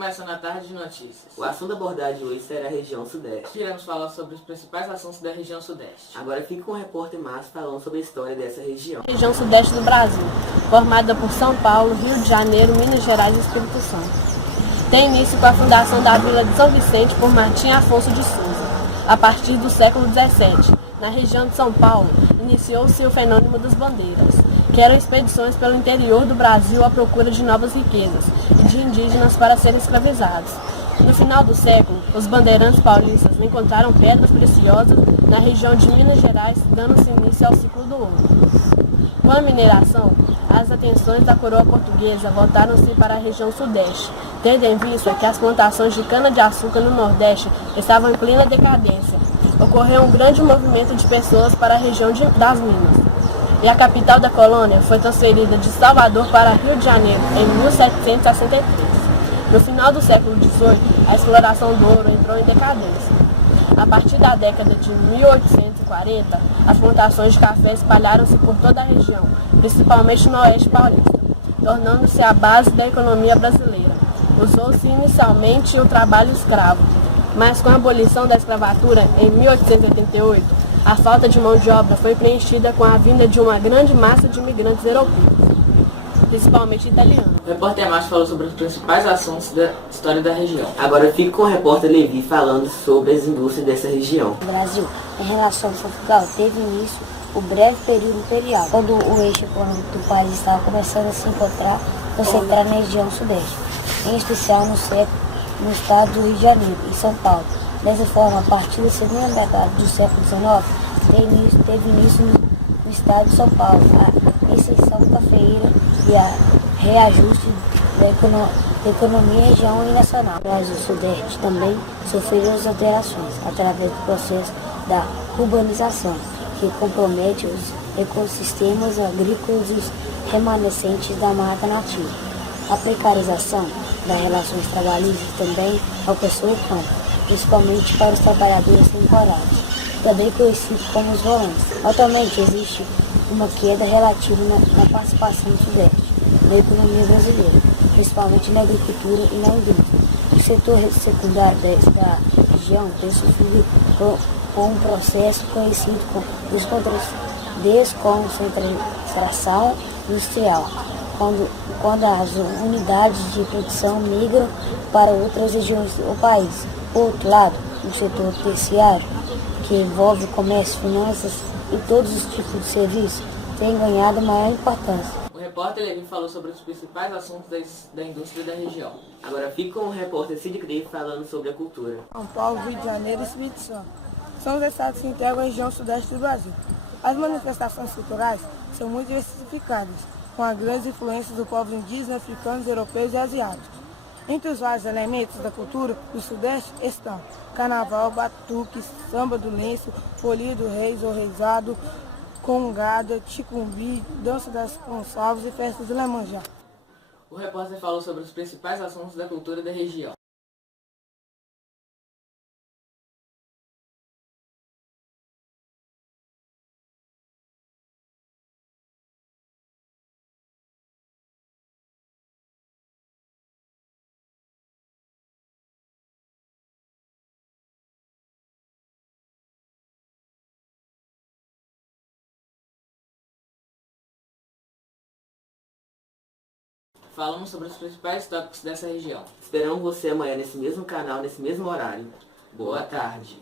começando a tarde de notícias. O assunto abordado hoje será a região Sudeste. Iremos falar sobre os principais assuntos da região Sudeste. Agora fique com o repórter Márcio falando sobre a história dessa região. Região Sudeste do Brasil, formada por São Paulo, Rio de Janeiro, Minas Gerais e Espírito Santo. Tem início com a fundação da Vila de São Vicente por Martim Afonso de Souza. A partir do século XVII, na região de São Paulo, iniciou-se o fenômeno das bandeiras, que eram expedições pelo interior do Brasil à procura de novas riquezas e de indígenas para serem escravizados. No final do século, os bandeirantes paulistas encontraram pedras preciosas na região de Minas Gerais, dando-se início ao ciclo do ouro. Com a mineração, as atenções da coroa portuguesa voltaram-se para a região Sudeste, tendo em vista que as plantações de cana-de-açúcar no Nordeste estavam em plena decadência. Ocorreu um grande movimento de pessoas para a região das Minas, e a capital da colônia foi transferida de Salvador para Rio de Janeiro em 1763. No final do século XVIII, a exploração do ouro entrou em decadência. A partir da década de 1840, as plantações de café espalharam-se por toda a região, principalmente no oeste paulista, tornando-se a base da economia brasileira. Usou-se inicialmente o trabalho escravo, mas com a abolição da escravatura em 1888, a falta de mão de obra foi preenchida com a vinda de uma grande massa de imigrantes europeus, principalmente italianos. O repórter Márcio falou sobre os principais assuntos da história da região. Agora fique com o repórter Levi falando sobre as indústrias dessa região. No Brasil, em relação a Portugal, teve início o breve período imperial, quando o eixo econômico do país estava começando a se concentrar na região Sudeste, em especial no estado do Rio de Janeiro e São Paulo. Dessa forma, a partir da segunda metade do século XIX, teve início no estado de São Paulo a exceção cafeeira e a reajuste da economia regional e nacional. O Brasil Sudeste também sofreu as alterações através do processo da urbanização, que compromete os ecossistemas agrícolas e os remanescentes da mata nativa. A precarização das relações trabalhistas também alcançou o campo, principalmente para os trabalhadores temporários, também conhecidos como os volantes. Atualmente existe uma queda relativa na participação do Sudeste na economia brasileira, principalmente na agricultura e na indústria. O setor secundário da região tem sofrido com um processo conhecido como desconcentração industrial, quando as unidades de produção migram para outras regiões do país. Por outro lado, o setor terciário, que envolve comércio, finanças e todos os tipos de serviços, tem ganhado maior importância. O repórter Levi falou sobre os principais assuntos da indústria da região. Agora fique com o repórter Cid Greve falando sobre a cultura. São Paulo, Rio de Janeiro e Espírito Santo são os estados que integram a região Sudeste do Brasil. As manifestações culturais são muito diversificadas, com a grande influência do povo indígena, africanos, europeus e asiáticos. Entre os vários elementos da cultura do Sudeste estão carnaval, batuque, samba do lenço, folia do reis ou reizado, congada, ticumbi, dança das consalvas e festas do Iemanjá. O repórter falou sobre os principais assuntos da cultura da região. Falamos sobre os principais tópicos dessa região. Esperamos você amanhã nesse mesmo canal, nesse mesmo horário. Boa tarde.